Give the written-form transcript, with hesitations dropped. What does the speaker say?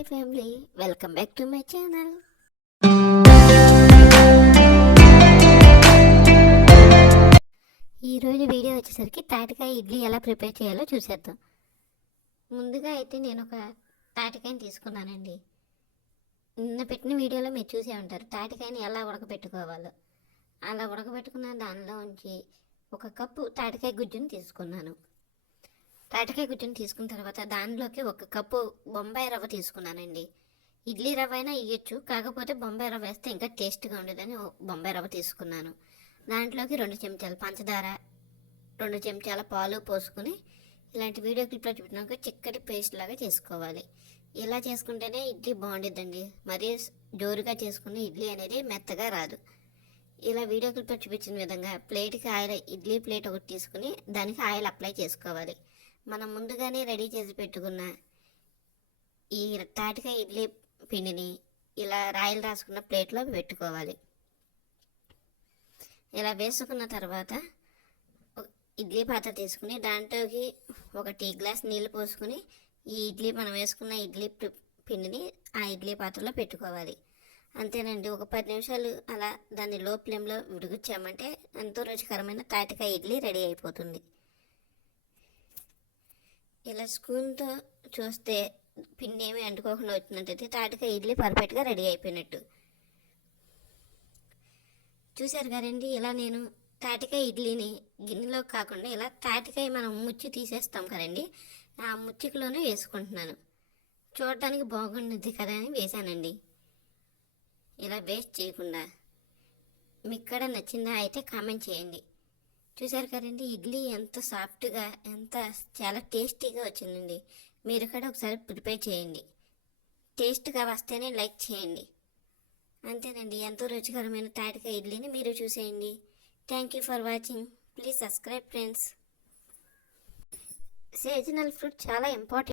Hi family, welcome back to my channel. ఈరోజు video వచ్చేసరికి తాటికాయ ఇడ్లీ ఎలా ప్రిపేర్ చేయాలో చూసేద్దాం. ముందుగా అయితే నేను ఒక తాటికాయని తీసుకున్నానండి. నిన్న పెట్టిన వీడియోలో మీరు చూసే ఉంటారు తాటికాయని ఎలా ఉడకబెట్టుకోవాలో. అలా ఉడకబెట్టుకున్న దానిలో ఉంచి ఒక కప్పు తాటికాయ గుజ్జుని తీసుకున్నాను. తాటికాయ గుజ్జుని తీసుకున్న తర్వాత దానిలోకి ఒక కప్పు బొంబాయి రవ్వ తీసుకున్నానండి. ఇడ్లీ రవ్వ అయినా ఇవ్వచ్చు, కాకపోతే బొంబాయి రవ్వ వేస్తే ఇంకా టేస్ట్గా ఉండేదని బొంబాయి రవ్వ తీసుకున్నాను. దాంట్లోకి 2 చెంచాలు పంచదార, 2 చెంచాల పాలు పోసుకుని ఇలాంటి వీడియో క్లిప్లో చూపినాక చిక్కటి పేస్ట్ లాగా చేసుకోవాలి. ఇలా చేసుకుంటేనే ఇడ్లీ బాగుండిద్దండి. మరీ జోరుగా చేసుకునే ఇడ్లీ అనేది మెత్తగా రాదు. ఇలా వీడియో క్లిప్లో చూపించిన విధంగా ప్లేట్కి ఆయిల్, ఇడ్లీ ప్లేట్ ఒకటి తీసుకుని దానికి ఆయిల్ అప్లై చేసుకోవాలి. మనం ముందుగానే రెడీ చేసి పెట్టుకున్న ఈ తాటికాయ ఇడ్లీ పిండిని ఇలా రాయిలు రాసుకున్న ప్లేట్లో పెట్టుకోవాలి. ఇలా వేసుకున్న తర్వాత ఇడ్లీ పాత్ర తీసుకుని దాంట్లోకి ఒక టీ గ్లాస్ నీళ్ళు పోసుకుని ఈ ఇడ్లీ మనం వేసుకున్న ఇడ్లీ పిండిని ఆ ఇడ్లీ పాత్రలో పెట్టుకోవాలి. అంతేనండి, ఒక 10 నిమిషాలు అలా దాన్ని లో ఫ్లేమ్లో ఉడికించామంటే ఎంతో రుచికరమైన తాటికాయ ఇడ్లీ రెడీ అయిపోతుంది. ఇలా స్పూన్తో చూస్తే పిండి ఏమి అంటుకోకుండా వచ్చినట్టయితే తాటికాయ ఇడ్లీ పర్ఫెక్ట్గా రెడీ అయిపోయినట్టు. చూసారు కదండి, ఇలా నేను తాటికాయ ఇడ్లీని గిన్నెలో కాకుండా ఇలా తాటికాయ మనం ముచ్చి తీసేస్తాం కదండి, ఆ ముచ్చికలోనే వేసుకుంటున్నాను. చూడటానికి బాగుంటుంది కదా అని వేసానండి. ఇలా వేస్ట్ చేయకుండా మీకు కూడా నచ్చిందా అయితే కామెంట్ చేయండి. చూసారు కదండి, ఇడ్లీ ఎంత సాఫ్ట్గా, చాలా టేస్టీగా వచ్చిందండి. మీరు కూడా ఒకసారి ప్రిపేర్ చేయండి. టేస్ట్గా వస్తేనే లైక్ చేయండి. అంతేనండి, ఎంతో రుచికరమైన తాటికాయ ఇడ్లీని మీరు చూసేయండి. Thank you for watching. Please subscribe friends. Seasonal fruit చాలా ఇంపార్టెంట్.